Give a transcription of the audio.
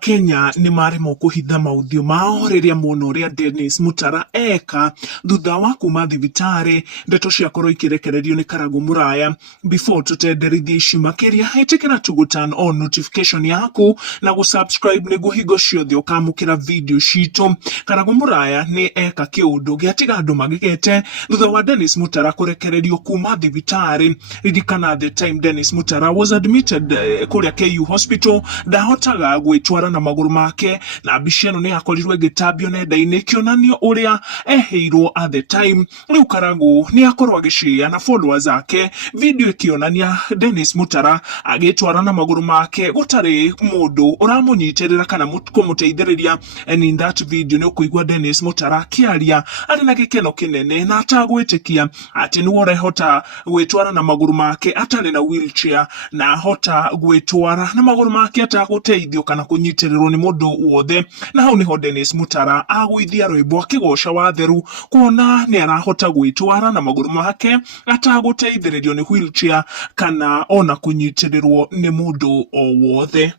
Kenya ni marimo kuhitha maũthiũ mao rĩrĩa mona ũrĩa Dennis Mutara eka thutha wa kuma thibitari. Ndeto ciakorwo ikirekererio ni Karagu Muraya. Before tutenderithia ici makĩria, ĩtĩkĩra tu turn on notification yaku na gũsubscribe nĩguo hingo ciothe ũkamũkĩra video citũ. Karagu Muraya ni eka kĩũndũ gĩatiga andũ magĩgete thutha wa Dennis Mutara kũrekererio kuma thibitari. Ririkana the time Dennis Mutara was admitted kũrĩa KU hospital, ndahotaga gwĩtwara na magũrũ make, na mbica ĩno nĩ yakorirwo ĩgĩtambio nenda-inĩ kĩonanio ũrĩa eheirwo at the time. Rĩu Karagu nĩ akorwo agĩshare na followers ake video ĩkĩonania Dennis Mutara agĩtwara na magũrũ make, gũtarĩ mũndũ ũramũnyitĩrĩra kana kũmũteithĩrĩria. And in that video nĩ ũkũigua Dennis Mutara akĩaria arĩ na gĩkeno kĩnene na atagwĩtĩkia atĩ nĩwe ũrehota gwĩtwara na magũrũ make atarĩ na wheelchair, na ahota gwĩtwara na magũrũ make atagũteithio kana kũnyitĩrĩrwo nĩ mũndũ wothe. Na hau nĩho Dennis Mutara agũithia rwĩmbo akĩgoca watheru, kuona nĩ arahota gwĩtwara na magũrũ make atagũteithĩrĩrio nĩ wheelchair kana ona kũnyitĩrĩrwo nĩ mũndũ o wothe.